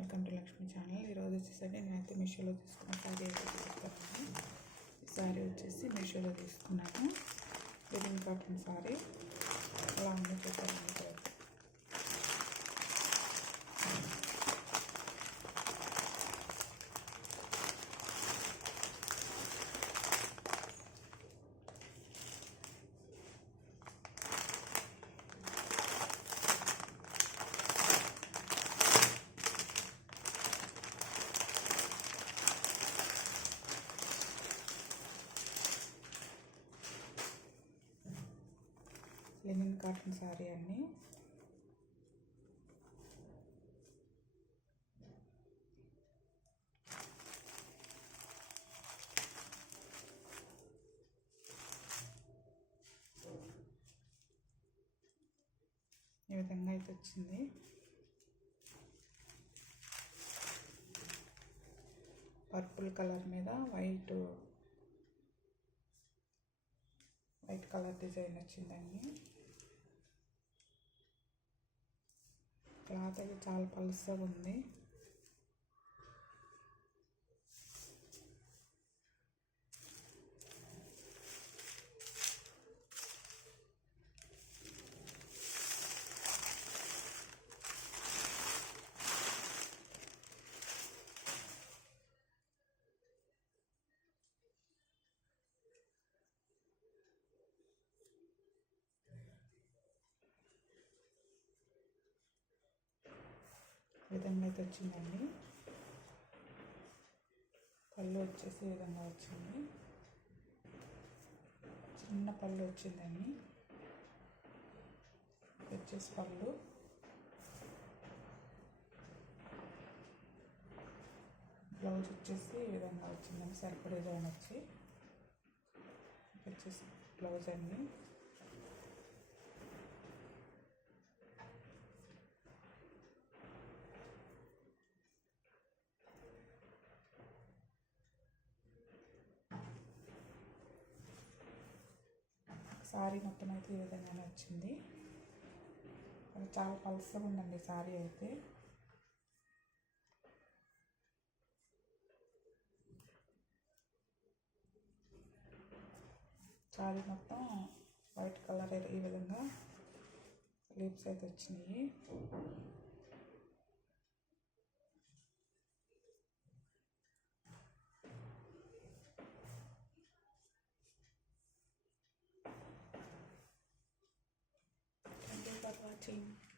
Welcome to Lakshmi ఛానల్. ఈరోజు వచ్చేసరికి నేనైతే మీషోలో తీసుకున్న శారీ అయితే చూస్తాను. ఈ శారీ వచ్చేసి మీషోలో తీసుకున్నాను. లినెన్ కాటన్ శారీ అలా ఉంది చూసాను. లినెన్ కాటన్ శారీ అండి. ఈ విధంగా అయితే వచ్చింది. పర్పుల్ కలర్ మీద వైట్ కలర్ డిజైన్ వచ్చిందండి. క్లాత్ అయితే చాలా పలుచగా ఉంది. విధంగా అయితే వచ్చిందండి. పళ్ళు వచ్చేసి ఈ విధంగా వచ్చింది. చిన్న పళ్ళు వచ్చిందండి. వచ్చేసి పళ్ళు బ్లౌజ్ వచ్చేసి ఈ విధంగా వచ్చిందండి. సెల్ఫ్ డిజైన్ వచ్చేసి బ్లౌజ్ అండి. శారీ మొత్తం అయితే ఈ విధంగానే వచ్చింది. అది చాలా పలుచగా ఉందండి శారీ అయితే. శారీ మొత్తం వైట్ కలర్ ఈ విధంగా లీవ్స్ అయితే వచ్చినాయి. Thank you for watching.